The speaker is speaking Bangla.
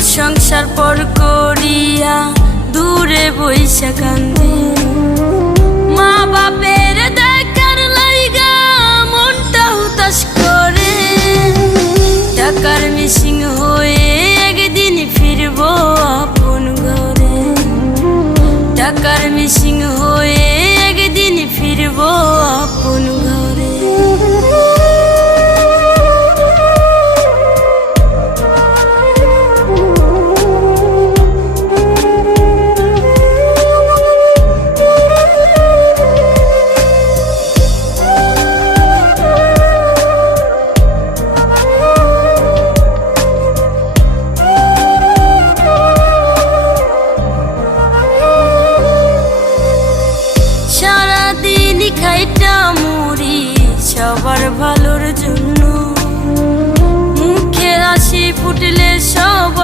সংসার পর করিয়া দূরে বইসা কান্দে। মা বাপের দেখার লাইগা মনটা হুতাশ করে। টাকার মিসিং